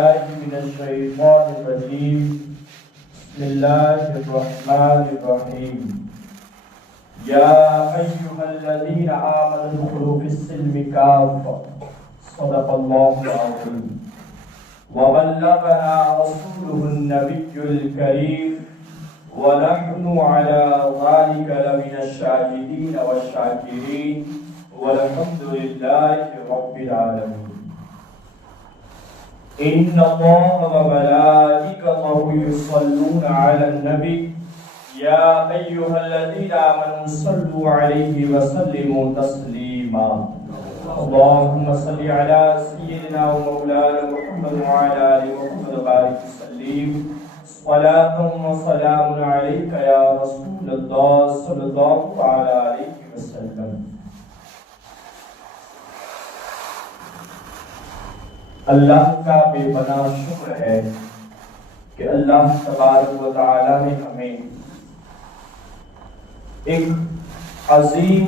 بالله من الشيطان الرجيم بسم الله الرحمن الرحيم يا أيها الذين آمنوا ادخلوا في السلم كافة صدق الله العظيم وبلغنا رسوله النبي الكريم ونحن على ذلك لمن الشاهدين والشاكرين والحمد لله رب العالمين إن الله وملائكته يصلون على النبي يا أيها الذين آمنوا صلوا عليه وسلموا تسليما اللهم صل على سيدنا ومولانا محمد وعلى آل محمد وبارك وسلم صلاة وسلام عليك يا رسول الله صلى الله عليه وسلم. اللہ کا بے پناہ شکر ہے کہ اللہ تبارک و تعالی نے ہمیں ایک عظیم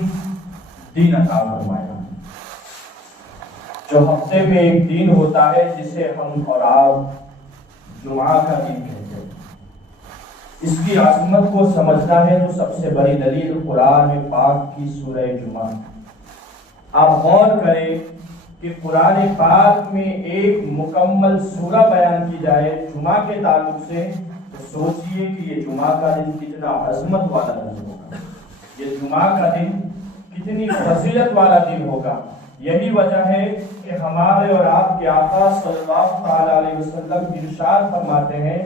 دین عطا فرمایا جو ہفتے میں ایک دن ہوتا ہے جسے ہم اور آپ جمعہ کا دن کہتے ہیں. اس کی عظمت کو سمجھنا ہے تو سب سے بڑی دلیل قرآن پاک کی سورہ جمعہ. آپ غور کریں کہ قرآن پاک میں ایک مکمل سورہ بیان کی جائے جمعہ کے تعلق سے تو سوچئے کہ یہ جمعہ کا دن کتنا عظمت والا دن ہوگا, یہ جمعہ کا دن کتنی فضیلت والا دن ہوگا. یہی وجہ ہے کہ ہمارے اور آپ کے آقا صلی اللہ علیہ وسلم ارشاد فرماتے ہیں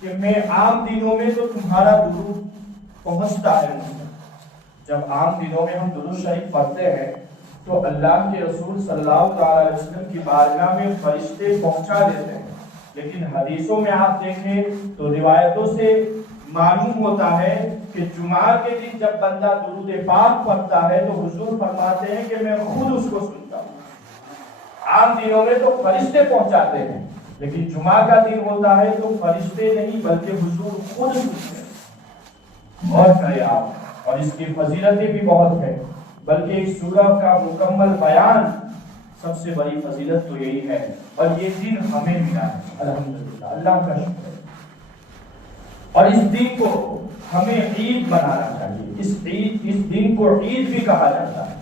کہ میں عام دنوں میں تو تمہارا درود پہنچتا ہے مجھے. جب عام دنوں میں ہم درود شریف پڑھتے ہیں تو اللہ کے رسول صلی اللہ علیہ وسلم کی بارگاہ میں فرشتے پہنچا دیتے ہیں, لیکن حدیثوں میں آپ دیکھیں تو روایتوں سے معلوم ہوتا ہے کہ جمعہ کے دن جب بندہ درود پاک پڑھتا ہے تو حضور فرماتے ہیں کہ میں خود اس کو سنتا ہوں. عام دنوں میں تو فرشتے پہنچاتے ہیں, لیکن جمعہ کا دن ہوتا ہے تو فرشتے نہیں بلکہ حضور خود سنتے ہیں. غور کریں آپ, اور اس کی فضیلتیں بھی بہت ہیں, بلکہ ایک سورہ کا مکمل بیان سب سے بڑی فضیلت تو یہی ہے, اور یہ دن ہمیں ملا ہے الحمدللہ, اللہ کا شکر ہے. اور اس دن کو ہمیں عید بنانا چاہیے. اس دن کو عید بھی کہا جاتا ہے,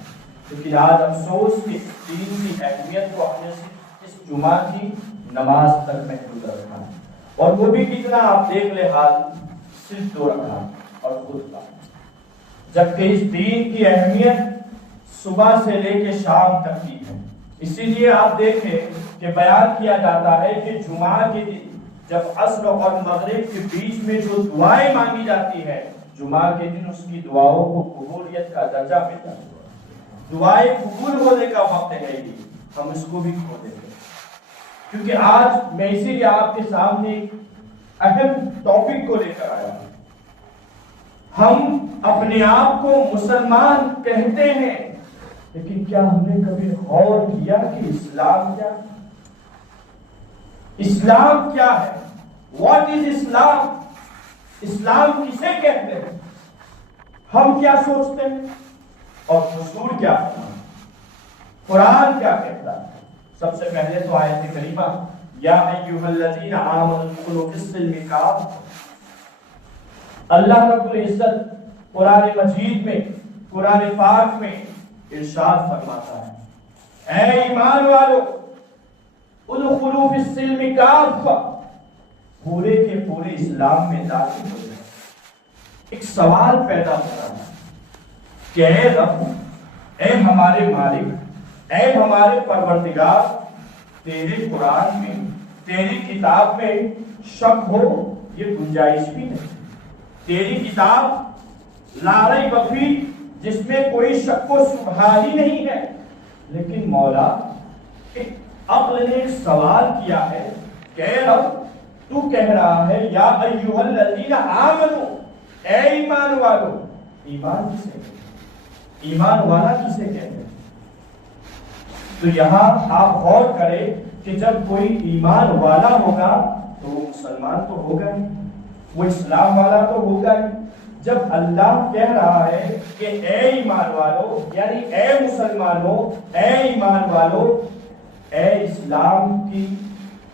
کیونکہ آج افسوس کہ اس دن کی اہمیت کو ہم نے صرف اس جمعہ کی نماز تک محدود رکھا ہے, اور وہ بھی کتنا آپ دیکھ لے حال صرف 2 رکعت اور خطبہ, جبکہ اس دین کی اہمیت صبح سے لے کے شام تک کی ہے. اسی لیے آپ دیکھیں کہ بیان کیا جاتا ہے کہ جمعہ کے دن جب عصر اور مغرب کے بیچ میں جو دعائیں مانگی جاتی ہیں, جمعہ کے دن اس کی دعاؤں کو قبولیت کا درجہ ملتا ہے. دعائیں قبول ہونے کا وقت ہے یہ, ہم اس کو بھی کھو دیتے ہیں. کیونکہ آج میں اسی لیے آپ کے سامنے اہم ٹاپک کو لے کر آیا ہوں. ہم اپنے آپ کو مسلمان کہتے ہیں, لیکن کیا ہم نے کبھی غور کیا کہ اسلام کیا ہے؟ اسلام کیا ہے؟ واٹ از اسلام؟ اسلام کسے کہتے ہیں؟ ہم کیا سوچتے ہیں اور حضور کیا کہتا ہے, قرآن کیا کہتا ہے؟ سب سے پہلے تو آیت کریمہ یا ایھا الذین آمنوا ادخلوا فی السلم کافۃ. اللہ رب العزت قرآن مجید میں, قرآن پاک میں ارشاد فرماتا ہے, اے ایمان والو ادخلوا فی السلم کافۃ, پورے کے پورے اسلام میں داخل ہو جائیں. ایک سوال پیدا ہوتا ہے کہ اے رب, اے ہمارے مالک, اے ہمارے پروردگار, تیرے قرآن میں, تیری کتاب میں شک ہو یہ گنجائش بھی نہیں. تیری کتاب لا ریب فیہ, جس میں کوئی شک و شبہ ہی نہیں ہے. لیکن مولا ایک عقل نے ایک سوال کیا ہے کہ رب تو کہہ رہا ہے یا ایھا الذین آمنوا, اے ایمان والو. ایمان کسے کہتے ہیں؟ ایمان والا کسے کہتے ہیں؟ تو یہاں آپ غور کریں کہ جب کوئی ایمان والا ہوگا تو وہ مسلمان تو ہوگا ہی, وہ اسلام والا تو ہوگا ہی. جب اللہ کہہ رہا ہے کہ اے ایمان والو, یعنی اے مسلمانوں, اے ایمان والو, اے اسلام کی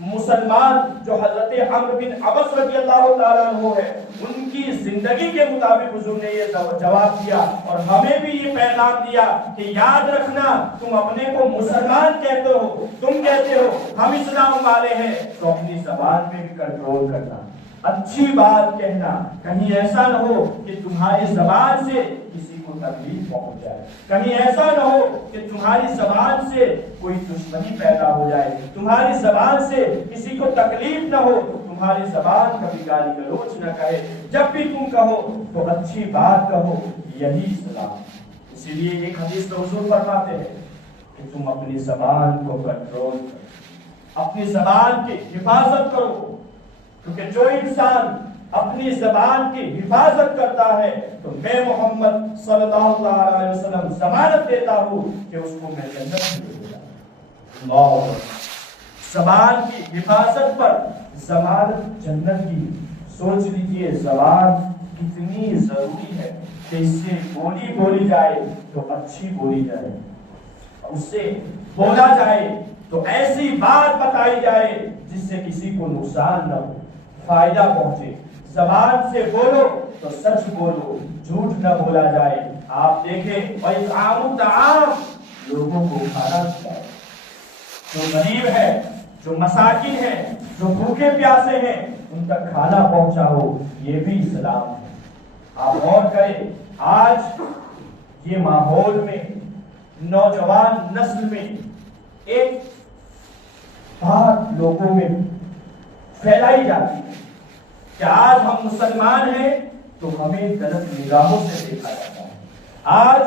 مسلمان جو حضرت عمرو بن عبس رضی اللہ تعالیٰ عنہ ہے، ان کی زندگی کے مطابق حضور نے یہ جواب دیا اور ہمیں بھی یہ پیغام دیا کہ یاد رکھنا، تم اپنے کو مسلمان کہتے ہو، تم کہتے ہو ہم اسلام والے ہیں، تو اپنی زبان میں بھی کنٹرول کرنا، اچھی بات کہنا، کہیں ایسا نہ ہو کہ تمہاری زبان سے کسی کو تکلیف پہنچ جائے، کہیں ایسا نہ ہو کہ تمہاری زبان سے کوئی دشمنی پیدا ہو جائے، تمہاری زبان سے کسی کو تکلیف نہ ہو، تمہاری زبان کبھی گالی گلوچ نہ کہے، جب بھی تم کہو تو اچھی بات کہو، یہی اسلام۔ اسی لیے ایک حدیث میں حضور فرماتے ہیں کہ تم اپنی زبان کو کنٹرول کرو، اپنی زبان کی حفاظت کرو، کیونکہ جو انسان اپنی زبان کی حفاظت کرتا ہے تو میں محمد صلی اللہ علیہ وسلم ضمانت دیتا ہوں کہ اس کو میں جنت میں لے جاؤں گا۔ زبان کی حفاظت پر ضمانت جنت کی۔ سوچ لیجئے زبان کتنی ضروری ہے کہ اس سے بولی جائے تو اچھی بولی جائے، اس سے بولا جائے تو ایسی بات بتائی جائے جس سے کسی کو نقصان نہ ہو، فائدہ پہنچے۔ زبان سے بولو تو سچ بولو، جھوٹ نہ بولا جائے۔ آپ دیکھیں وَإِطْعَامُ الطَّعَامِ، لوگوں کو کھانا کھلائے، جو غریب ہے، جو مساکین ہیں، جو بھوکے پیاسے ہیں، ان تک کھانا پہنچاؤ، یہ بھی اسلام ہے۔ آپ غور کریں، آج یہ ماحول میں، نوجوان نسل میں ایک بات لوگوں میں پھیلائی جاتی ہے کہ آج ہم مسلمان ہیں تو ہمیں غلط نگاہوں سے دیکھا جاتا ہے، آج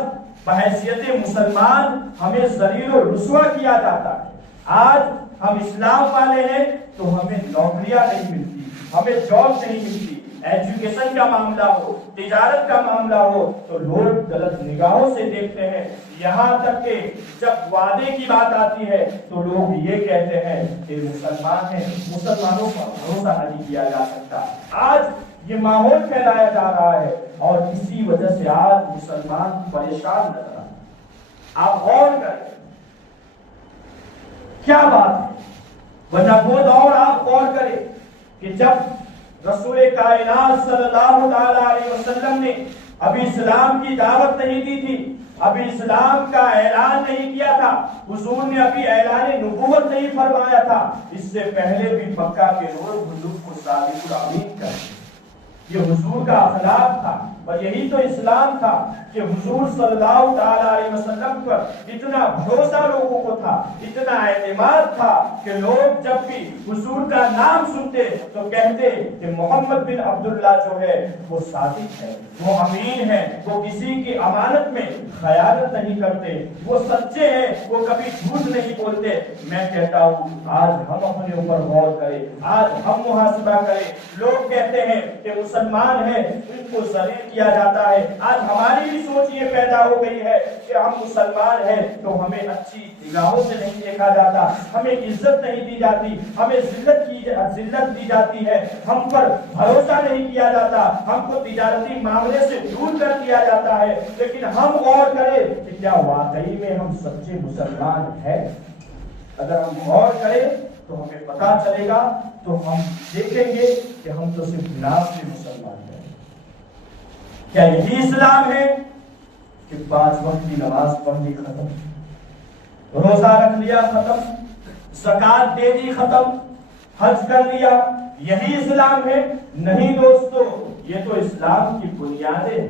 بحیثیت مسلمان ہمیں ذلیل و رسوا کیا جاتا ہے، آج ہم اسلام والے ہیں تو ہمیں نوکریاں نہیں ملتی، ہمیں جاب نہیں ملتی، ایجوکیشن کا معاملہ ہو، تجارت کا معاملہ ہو تو لوگ غلط نگاہوں سے دیکھتے ہیں، یہاں تک کہ جب وعدے کی بات آتی ہے تو لوگ یہ کہتے ہیں کہ مسلمان ہیں، مسلمانوں پر بھروسہ نہیں کیا جا سکتا۔ آج یہ ماحول پھیلایا جا رہا ہے اور اسی وجہ سے آج مسلمان پریشان نظر آ رہا ہے۔ آپ غور کریں کیا بات ہے، ورنہ وہ دور آپ غور کریں کہ جب رسول کائنات صلی اللہ تعالی علیہ وسلم نے ابھی اسلام کی دعوت نہیں دی تھی، ابھی اسلام کا اعلان نہیں کیا تھا، حضور نے ابھی اعلان نبوت نہیں فرمایا تھا، اس سے پہلے بھی مکہ کے لوگ حضور کو صادق الامین کہتے، یہ حضور کا اخلاق تھا اور یہی تو اسلام تھا کہ حضور صلی اللہ تعالی علیہ وسلم پر اتنا بھروسہ لوگوں کو تھا، اتنا اعتماد تھا کہ لوگ جب بھی حضور کا نام سنتے تو کہتے کہ محمد بن عبداللہ جو ہے وہ صادق ہے، وہ امین ہے، وہ کسی کی امانت میں خیانت نہیں کرتے، وہ سچے ہیں، وہ کبھی جھوٹ نہیں بولتے۔ میں کہتا ہوں آج ہم اپنے اوپر غور کریں، آج ہم محاسبہ کریں۔ لوگ کہتے ہیں کہ مسلمان ہیں، ان کو ذلیل کیا جاتا ہے، آج ہماری بھی سوچ یہ پیدا ہو گئی ہے کہ ہم مسلمان ہیں تو ہمیں اچھی نگاہوں سے نہیں دیکھا جاتا، ہمیں عزت نہیں دی جاتی، ہمیں ذلت دی جاتی ہے، ہم پر بھروسہ نہیں کیا جاتا، ہم کو تجارتی معاملے سے دور کر دیا جاتا ہے۔ لیکن ہم غور کریں کہ کیا واقعی میں ہم سچے مسلمان ہیں؟ اگر ہم غور کریں تو ہمیں پتا چلے گا، تو ہم دیکھیں گے کہ ہم تو صرف نام سے مسلمان ہیں۔ کیا یہی اسلام ہے کہ 5 وقت کی نماز پڑھ لی ختم، روزہ رکھ لیا ختم، زکات دے دی ختم، حج کر لیا، یہی اسلام ہے؟ نہیں دوستو، یہ تو اسلام کی بنیادیں ہیں،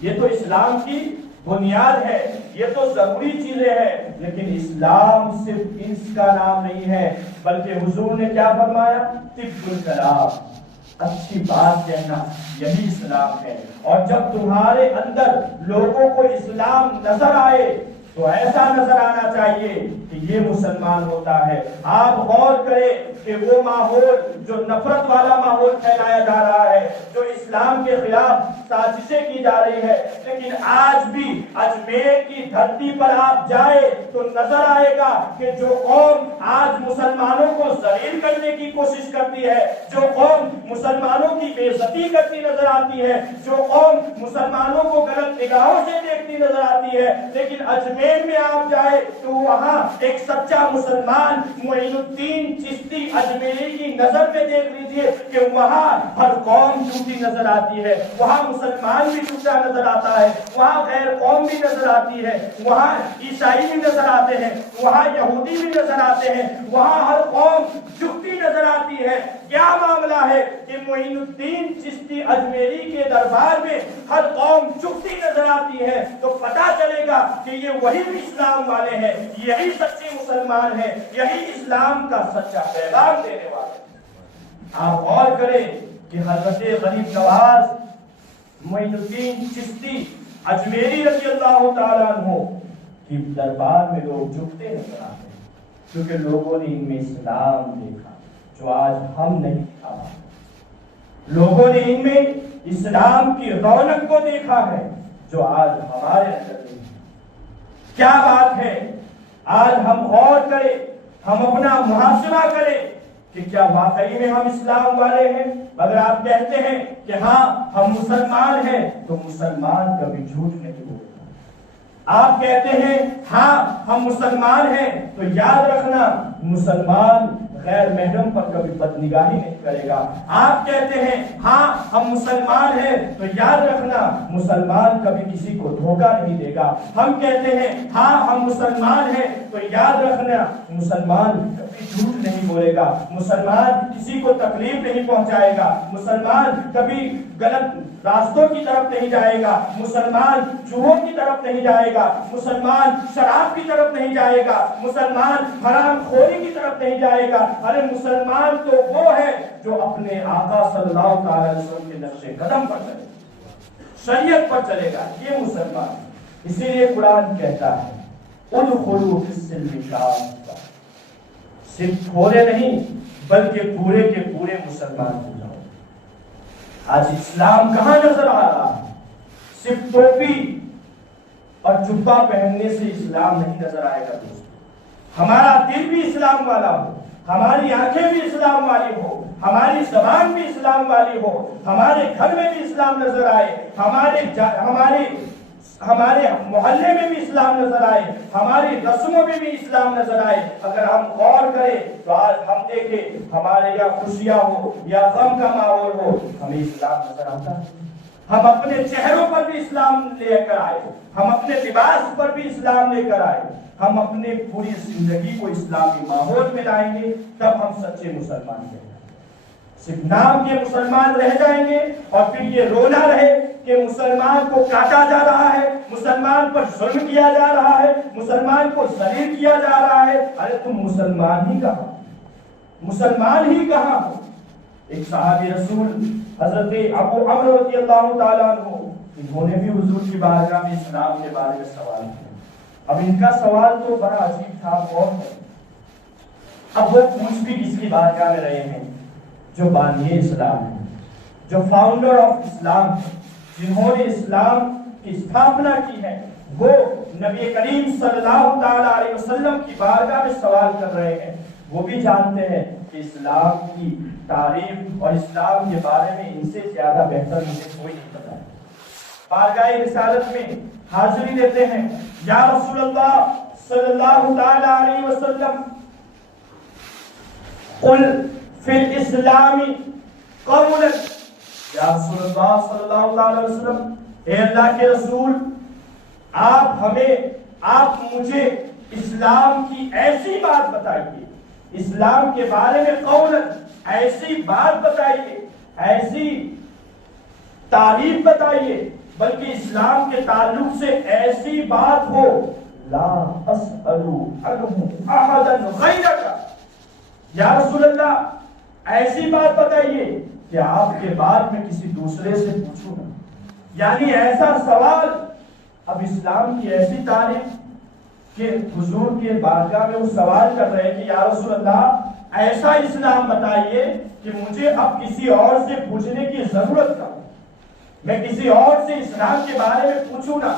یہ تو اسلام کی بنیاد ہے، یہ تو ضروری چیزیں ہیں، لیکن اسلام صرف اس کا نام نہیں ہے، بلکہ حضور نے کیا فرمایا؟ طب الکلام، اچھی بات کہنا، یہی اسلام ہے۔ اور جب تمہارے اندر لوگوں کو اسلام نظر آئے تو ایسا نظر آنا چاہیے کہ یہ مسلمان ہوتا ہے۔ آپ غور کریں کہ وہ ماحول جو نفرت والا ماحول پھیلایا جا رہا ہے، جو اسلام کے خلاف سازشیں کی جا رہی ہے، لیکن آج بھی اجمیر کی دھرتی پر آپ جائے تو نظر آئے گا کہ جو قوم آج مسلمانوں کو ذلیل کرنے کی کوشش کرتی ہے، جو قوم مسلمانوں کی بے عزتی کرتی نظر آتی ہے، جو قوم مسلمانوں کو غلط نگاہوں سے دیکھتی جھوٹی نظر آتی ہے، لیکن اجمیر میں آپ جائے تو وہاں ایک سچا مسلمان معین الدین چشتی اجمیری کی نظر میں دیکھ لیجئے کہ وہاں ہر قوم جھوٹی نظر آتی ہے، وہاں مسلمان بھی جھوٹا نظر آتا ہے، وہاں غیر قوم بھی نظر آتی ہے، وہاں عیسائی بھی نظر آتے ہیں، وہاں یہودی بھی نظر آتے ہیں، وہاں ہر قوم جھوٹی نظر آتی ہے۔ کیا معاملہ ہے کہ معین الدین چشتی اجمیری کے دربار میں ہر قوم جھوٹی نظر آتی ہے، تو پتہ چلے گا کہ یہ وہی اسلام والے ہیں، یہی سچے مسلمان ہیں، یہی اسلام کا سچا پیغام دینے والے ہیں۔ آپ غور کریں کہ حضرت غریب نواز معین الدین چشتی اجمیری رضی اللہ تعالیٰ عنہ کی دربار میں لوگ جھکتے نظر آتے ہیں، کیونکہ لوگوں نے ان میں اسلام دیکھا جو آج ہم نہیں دکھا پاتے۔ لوگوں نے ان میں اسلام کی رونق کو دیکھا ہے جو آج ہمارے اندر نہیں ہے۔ کیا بات ہے، آج ہم غور کریں، ہم اپنا محاسبہ کریں کہ کیا واقعی میں ہم اسلام والے ہیں؟ اگر آپ کہتے ہیں کہ ہاں ہم مسلمان ہیں تو مسلمان کبھی جھوٹ نہیں بولتا۔ آپ کہتے ہیں ہاں ہم مسلمان ہیں تو یاد رکھنا مسلمان غیر محرم پر کبھی بدنگاہی نہیں کرے گا۔ آپ کہتے ہیں ہاں ہم مسلمان ہیں تو یاد رکھنا مسلمان کبھی کسی کو دھوکہ نہیں دے گا۔ ہم کہتے ہیں ہاں ہم مسلمان ہیں تو یاد رکھنا مسلمان کبھی جھوٹ نہیں بولے گا، مسلمان کسی کو تکلیف نہیں پہنچائے گا، مسلمان کبھی غلط راستوں کی طرف نہیں جائے گا، مسلمان جوہوں کی طرف نہیں جائے گا، مسلمان شراب کی طرف نہیں جائے گا، مسلمان حرام خوری کی طرف نہیں جائے گا۔ ارے مسلمان تو وہ ہے جو اپنے آقا صلی اللہ علیہ وسلم کے نقش قدم پر چلے گا، شریعت پر چلے گا، یہ مسلمان۔ اسی لیے قرآن کہتا ہے ادخلوا فی السلم کافہ، صرف تھوڑے نہیں بلکہ پورے کے پورے مسلمان ہو جاؤ۔ آج اسلام کہاں نظر آ رہا ہے؟ صرف ٹوپی اور جبہ پہننے سے اسلام نہیں نظر آئے گا دوستو۔ ہمارا دل بھی اسلام والا ہو، ہماری آنکھیں بھی اسلام والی ہو، ہماری زبان بھی اسلام والی ہو، ہمارے گھر میں بھی اسلام نظر آئے، ہمارے محلے میں بھی اسلام نظر آئے، ہماری رسموں میں بھی اسلام نظر آئے۔ اگر ہم غور کریں تو آج ہم دیکھیں ہمارے یا خوشیاں ہو یا غم کا ماحول ہو، ہمیں اسلام نظر آتا ہے۔ ہم اپنے چہروں پر بھی اسلام لے کر آئے، ہم اپنے لباس پر بھی اسلام لے کر آئے، ہم اپنے پوری زندگی کو اسلامی ماحول میں لائیں گے تب ہم سچے مسلمان ہیں۔ صرف نام کے مسلمان رہ جائیں گے اور پھر یہ رونا رہے کہ مسلمان کو کاٹا جا رہا ہے، مسلمان پر ظلم کیا جا رہا ہے، مسلمان کو ذلیل کیا جا رہا ہے۔ ارے تم مسلمان ہی کہاں، مسلمان ہی کہاں ہو؟ ایک صحابی رسول حضرت ابو عمرو رضی اللہ تعالیٰ عنہ، انہوں نے بھی حضور کی بارگاہ میں اسلام کے بارے میں سوال کیا۔ اب ان کا سوال تو بڑا عجیب تھا، بہت ہے۔ اب وہ پوچھ بھی کس کی بارگاہ میں رہے ہیں؟ جو بانی اسلام ہے، جو فاؤنڈر آف اسلام ہے، جنہوں نے اسلام کی استھاپنا کی ہے، وہ نبی کریم صلی اللہ تعالیٰ علیہ وسلم کی بارگاہ میں سوال کر رہے ہیں۔ وہ بھی جانتے ہیں کہ اسلام کی تعریف اور اسلام کے بارے میں ان سے زیادہ بہتر مجھے کوئی نہیں پتا ہے۔ بارگاہ رسالت میں حاضری دیتے ہیں، یا رسول اللہ صلی اللہ تعالیٰ علیہ وسلم قل فی الاسلام قولا، یا رسول اللہ صلی اللہ علیہ وسلم، اے اللہ کے رسول، آپ مجھے اسلام کی ایسی بات بتائیے، اسلام کے بارے میں قولا ایسی بات بتائیے، ایسی تعریف بتائیے، بلکہ اسلام کے تعلق سے ایسی بات ہو لا اسأل عنہ احدا غیرک، یا رسول اللہ ایسی بات بتائیے کہ آپ کے بعد میں کسی دوسرے سے پوچھوں نا۔ یعنی ایسا سوال، اب اسلام کی ایسی تعریف کہ حضور کے بارگاہ میں وہ سوال کر رہے ہیں کہ یا رسول اللہ ایسا اسلام بتائیے کہ مجھے اب کسی اور سے پوچھنے کی ضرورت نہ ہو، میں کسی اور سے اسلام کے بارے میں پوچھوں نا،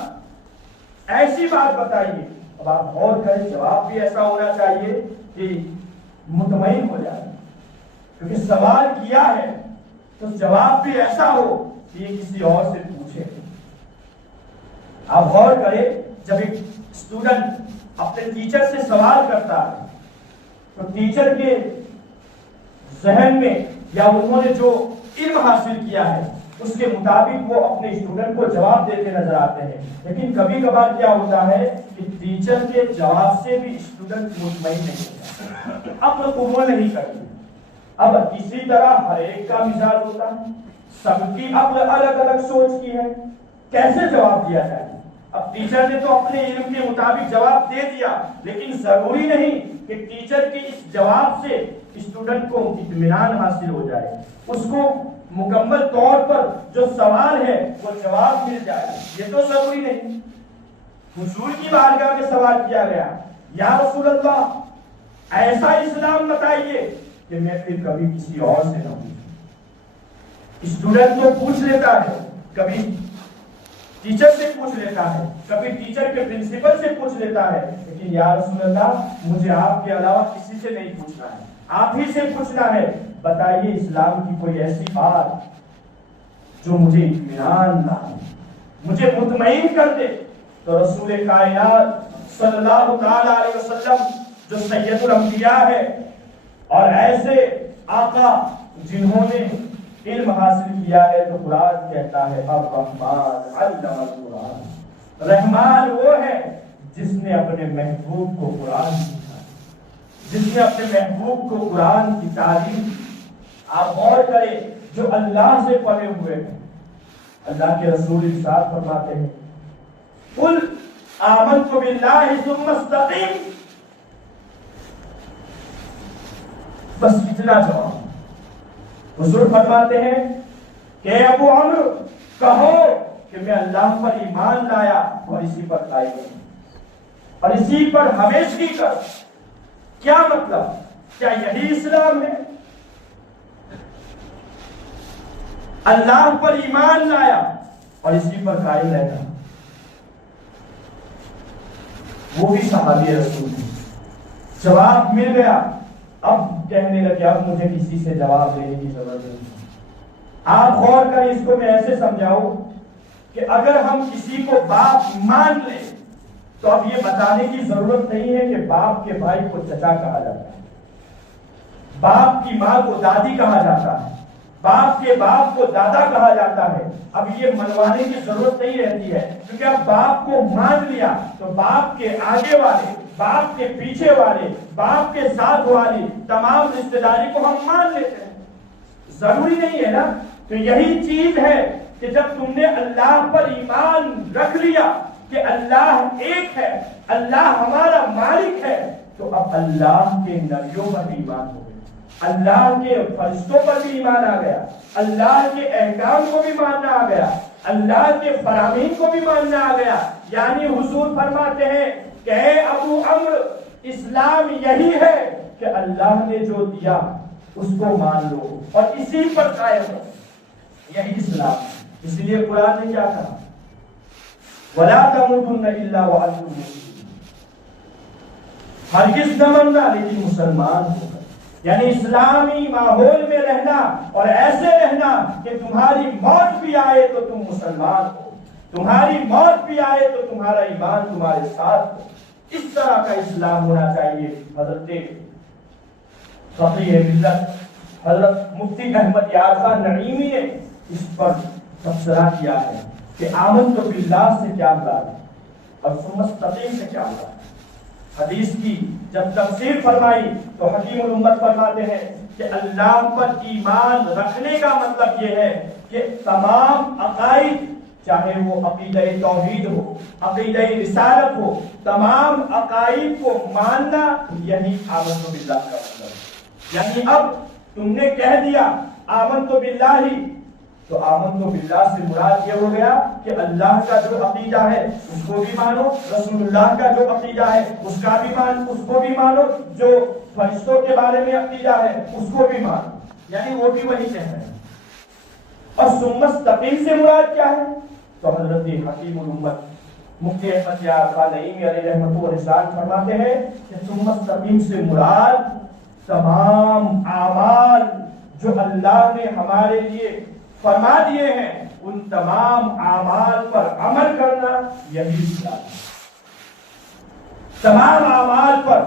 ایسی بات بتائیے۔ اب آپ غور کریں، جواب بھی ایسا ہونا چاہیے کہ مطمئن ہو جائے، کیونکہ سوال کیا ہے تو جواب بھی ایسا ہو کہ یہ کسی اور سے پوچھے۔ آپ غور کریں، جب ایک اسٹوڈنٹ اپنے ٹیچر سے سوال کرتا ہے تو ٹیچر کے ذہن میں یا انہوں نے جو علم حاصل کیا ہے اس کے مطابق وہ اپنے اسٹوڈنٹ کو جواب دیتے نظر آتے ہیں، لیکن کبھی کبھار کیا ہوتا ہے کہ ٹیچر کے جواب سے بھی اسٹوڈنٹ مطمئن نہیں ہوتا، عقل قبول نہیں کرتی۔ اب اسی طرح ہر ایک کا مزاج ہوتا ہے، سب کی عقل الگ الگ سوچ کی ہے، کیسے جواب دیا جائے؟ اب ٹیچر نے تو اپنے علم کے مطابق جواب دے دیا، لیکن ضروری نہیں کہ ٹیچر کے اس جواب سے اسٹوڈنٹ کو اطمینان حاصل ہو جائے، اس کو مکمل طور پر جو سوال ہے وہ جواب مل جائے، یہ تو ضروری نہیں۔ حضور کی بارگاہ میں سوال کیا گیا، یا رسول اللہ ایسا اسلام بتائیے کہ میں پھر کبھی کسی اور سے نہ پوچھوں۔ اسٹوڈنٹ تو پوچھ لیتا ہے، کبھی ٹیچر سے پوچھ لیتا ہے، کبھی ٹیچر کے پرنسپل سے پوچھ لیتا ہے، لیکن یا رسول اللہ مجھے آپ کے علاوہ کسی سے نہیں پوچھنا ہے، آپ ہی سے پوچھنا ہے، بتائیے اسلام کی کوئی ایسی بات جو مجھے اطمینان لائے، مجھے مطمئن کر دے۔ تو رسول کائنات صلی اللہ تعالی علیہ وسلم جو سید الانبیاء ہے اور ایسے آقا جنہوں نے علم حاصل کیا ہے، تو قرآن کہتا ہے الرحمن علم القرآن، رحمان وہ ہے جس نے اپنے محبوب کو قرآن سکھایا، جس نے اپنے محبوب کو قرآن کی تعلیم۔ آپ غور کریں، جو اللہ سے پڑھے ہوئے ہیں، اللہ کے رسول ارشاد فرماتے ہیں قل آمنت باللہ ثم استقیم، بس اتنا جواب۔ حضور فرماتے ہیں کہ ابو عمرو کہو کہ میں اللہ پر ایمان لایا اور اسی پر قائم ہوں اور اسی پر ہمیشگی کر۔ کیا مطلب؟ کیا یہی اسلام ہے؟ اللہ پر ایمان لایا اور اسی پر قائم رہنا، وہ بھی صحابی رسول ہے۔ جواب مل گیا، اب کہنے لگے اب مجھے کسی سے جواب دینے کی ضرورت نہیں۔ آپ غور کریں، اس کو میں ایسے سمجھاؤں کہ اگر ہم کسی کو باپ مان لیں تو اب یہ بتانے کی ضرورت نہیں ہے کہ باپ کے بھائی کو چچا کہا جاتا ہے، باپ کی ماں کو دادی کہا جاتا ہے، باپ کے باپ کو دادا کہا جاتا ہے۔ اب یہ منوانے کی ضرورت نہیں رہتی ہے، کیونکہ اب باپ کو مان لیا تو باپ کے آگے والے، باپ کے پیچھے والے، باپ کے ساتھ والی تمام رشتہ داری کو ہم مان لیتے ہیں۔ ضروری نہیں ہے نا؟ تو یہی چیز ہے کہ جب تم نے اللہ پر ایمان رکھ لیا کہ اللہ ایک ہے، اللہ ہمارا مالک ہے، تو اب اللہ کے نبیوں پر بھی ایمان ہو گیا، اللہ کے فرشتوں پر بھی ایمان آ گیا، اللہ کے احکام کو بھی ماننا آ گیا، اللہ کے فرامین کو بھی ماننا آ گیا۔ یعنی حضور فرماتے ہیں کہ اے ابو عمرو، اسلام یہی ہے کہ اللہ نے جو دیا اس کو مان لو اور اسی پر قائم رہو، یہی اسلام۔ اس لیے قرآن نے کیا کہا؟ وَلَا تَمُوتُنَّ إِلَّا وَأَنْتُمْ مُسْلِمُونَ، ہرگز نہ مرنا لیکن مسلمان ہو کر، یعنی اسلامی ماحول میں رہنا اور ایسے رہنا کہ تمہاری موت بھی آئے تو تم مسلمان ہو، تمہاری موت بھی آئے تو تمہارا ایمان تمہارے ساتھ ہو۔ اس طرح کا اسلام ہونا چاہیے۔ حضرت فقیہ ملت حضرت مفتی احمد یار خان نعیمی نے اس پر تبصرہ کیا ہے کہ آمنت باللہ سے کیا مراد ہے اور ثم استقیم سے کیا مراد ہے۔ حدیث کی جب تفسیر فرمائی تو حکیم الامت فرماتے ہیں کہ اللہ پر ایمان رکھنے کا مطلب یہ ہے کہ تمام عقائد، چاہے وہ عقیدہ توحید ہو، عقیدہ رسالت ہو، تمام عقائد کو ماننا، یہی آمنت باللہ کا مطلب ہے۔ یعنی اب تم نے کہہ دیا آمنت باللہ، تو آمنت باللہ سے مراد یہ ہو گیا کہ اللہ کا جو عقیدہ ہے اس کو بھی مانو، رسول اللہ کا جو عقیدہ ہے اس کو بھی مانو، جو فرشتوں کے بارے میں عقیدہ ہے اس کو بھی مانو، یعنی وہ بھی وہی کہہ رہے ہیں۔ اور ثم استقیم سے مراد کیا ہے؟ تو حضرت حکیم الامت مفتی احمد یار خان نعیمی علیہ رحمۃ اللہ ارشاد فرماتے ہیں کہ ثم استقیم سے مراد تمام اعمال جو اللہ نے ہمارے لیے فرما دیے ہیں ان تمام اعمال پر عمل کرنا یہی اسلام ہے. تمام اعمال پر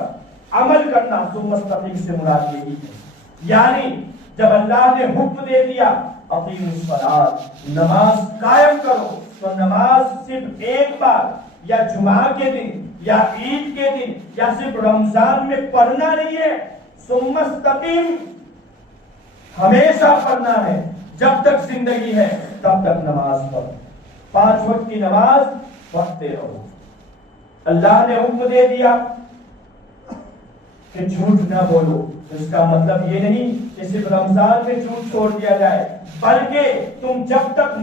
عمل کرنا ثم استقیم سے مراد یہی ہے. یعنی جب اللہ نے حکم دے دیا اقیم الصلاۃ نماز قائم کرو تو نماز صرف ایک بار یا جمعہ کے دن یا عید کے دن یا صرف رمضان میں پڑھنا نہیں ہے. ثم استقیم ہمیشہ پڑھنا ہے. جب تک زندگی ہے تب تک نماز پڑھو. 5 وقت کی نماز پڑھتے رہو. اللہ نے حکم دے دیا کہ جھوٹ نہ بولو. اس کا مطلب یہ نہیں کہ صرف رمضان میں جھوٹ چھوڑ دیا جائے، بلکہ تم جب تک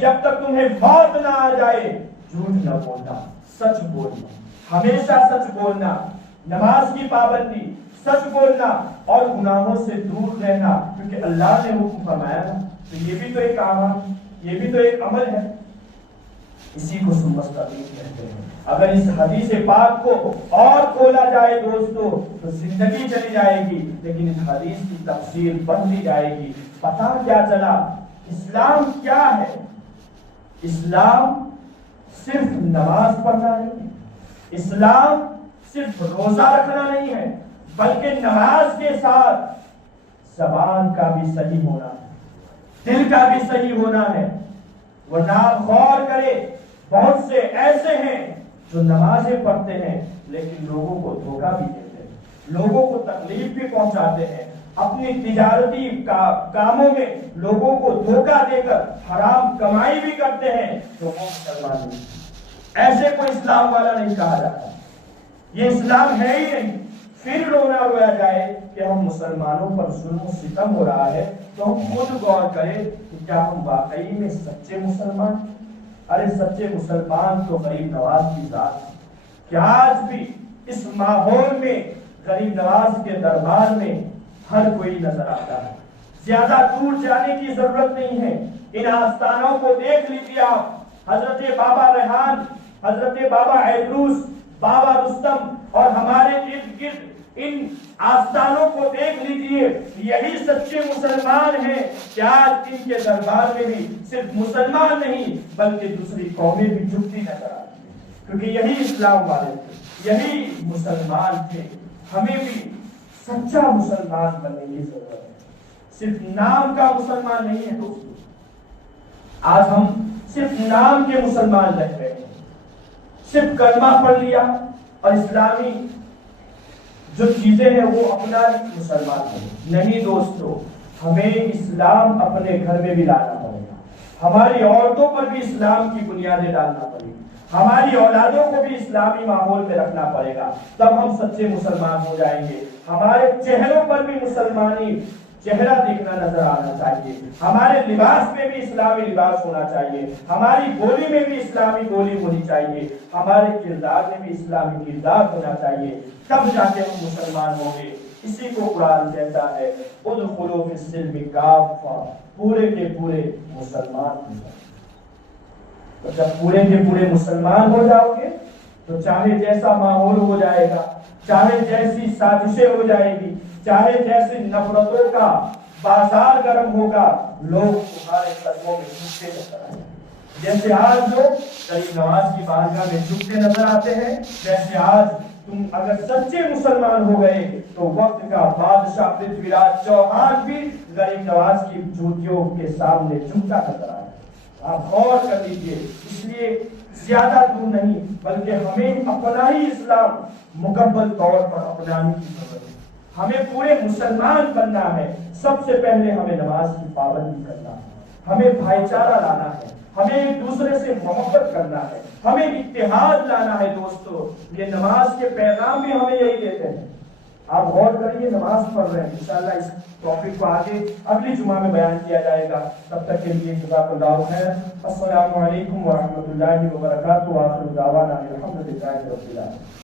جب تک تمہیں موت نہ آ جائے جھوٹ نہ بولنا، سچ بولنا، ہمیشہ سچ بولنا، نماز کی پابندی، سچ بولنا اور گناہوں سے دور رہنا، کیونکہ اللہ نے حکم فرمایا نا. تو یہ بھی تو ایک عمل ہے. اسی کو ثم استقیم کہتے ہیں. اگر اس حدیث پاک کو اور کھولا جائے دوستو تو زندگی چلی جائے گی، لیکن اس حدیث کی تفسیر بڑھتی جائے گی. پتہ کیا چلا اسلام کیا ہے؟ اسلام صرف نماز پڑھنا نہیں ہے، اسلام صرف روزہ رکھنا نہیں ہے، بلکہ نماز کے ساتھ زبان کا بھی صحیح ہونا ہے، دل کا بھی صحیح ہونا ہے. ورنہ آپ غور کرے بہت سے ایسے ہیں جو نمازیں پڑھتے ہیں لیکن لوگوں کو دھوکہ بھی دیتے ہیں، لوگوں کو تکلیف بھی پہنچاتے ہیں، اپنی تجارتی کاموں میں لوگوں کو دھوکہ دے کر حرام کمائی بھی کرتے ہیں. تو وہ مسلمان نہیں. ایسے کوئی اسلام والا نہیں کہا جاتا. یہ اسلام ہے ہی نہیں. پھر رویا جائے کہ ہم مسلمانوں پر ظلم و ستم ہو رہا ہے تو ہم خود غور کریں کہ کیا ہم واقعی میں سچے مسلمان؟ ارے سچے مسلمان تو غریب نواز کی ذات ہے. کیا آج بھی اس ماحول میں غریب نواز کے دربار میں ہر کوئی نظر آتا ہے؟ زیادہ دور جانے کی ضرورت نہیں ہے. ان آستانوں کو دیکھ لیجیے آپ. حضرت بابا ریحان، حضرت بابا ایدروس، بابا رستم اور ہمارے ارد گرد ان آستانوں کو دیکھ لیجئے. یہی سچے مسلمان ہیں کہ آج ان کے دربار میں بھی صرف مسلمان نہیں بلکہ دوسری قومیں بھی جھکتی نظر آتی ہیں، کیونکہ یہی اسلام والے تھے، یہی مسلمان تھے. ہمیں بھی سچا مسلمان بننے کی ضرورت ہے. صرف نام کا مسلمان نہیں ہے دوستو. آج ہم صرف نام کے مسلمان رہ رہے ہیں. صرف کلمہ پڑھ لیا اور اسلامی جو چیزیں ہیں وہ اپنا مسلمان ہے. نہیں دوستو، ہمیں اسلام اپنے گھر میں بھی لانا پڑے گا. ہماری عورتوں پر بھی اسلام کی بنیادیں ڈالنا پڑے گی. ہماری اولادوں کو بھی اسلامی ماحول میں رکھنا پڑے گا. تب ہم سچے مسلمان ہو جائیں گے. ہمارے چہروں پر بھی مسلمانی چہرہ دیکھنا نظر آنا چاہیے. ہمارے لباس میں بھی اسلامی لباس ہونا چاہیے. ہماری بولی میں بھی اسلامی بولی ہونی چاہیے. ہمارے کردار میں بھی اسلامی کردار ہونا چاہیے. تب جا کے ہم مسلمان ہوں گے. اسی کو قرآن کہتا ہے ادخلوا فی السلم کافہ، پورے کے پورے مسلمان ہو جاؤ. تو جب پورے کے پورے مسلمان ہو جاؤ گے تو چاہے جیسا ماحول ہو جائے گا، چاہے جیسی سازشیں ہو جائے گی، چاہے جیسی نفرتوں کا بازار گرم ہوگا، لوگ تمہارے قدموں میں جھکتے نظر آئیں گے. جیسے آج لوگ غریب نواز کی بارگاہ میں جھکتے نظر آتے ہیں، ویسے آج تم اگر سچے مسلمان ہو گئے تو وقت کا بادشاہ پرتھوی راج چوہان بھی غریب نواز کی جوتیوں کے سامنے جھکتا نظر آئے. آپ غور کر لیجیے. اس لیے زیادہ دور نہیں بلکہ ہمیں اپنا ہی اسلام مکمل طور پر اپنانے کی ضرورت ہے. ہمیں پورے مسلمان بننا ہے. سب سے پہلے ہمیں نماز کی پابندی کرنا ہے، ہمیں بھائی چارہ لانا ہے، ہمیں ایک دوسرے سے محبت کرنا ہے، ہمیں اتحاد لانا ہے. دوستو یہ نماز کے پیغام بھی ہمیں یہی دیتے ہیں. آپ غور کریے، نماز پڑھ رہے ہیں. انشاءاللہ اس ٹاپک کو آگے اگلی جمعہ میں بیان کیا جائے گا. تب تک کے لیے جزاک اللہ خیر. السلام علیکم ورحمۃ اللہ وبرکاتہ. وآخر دعوانا الحمدللہ رب العالمین.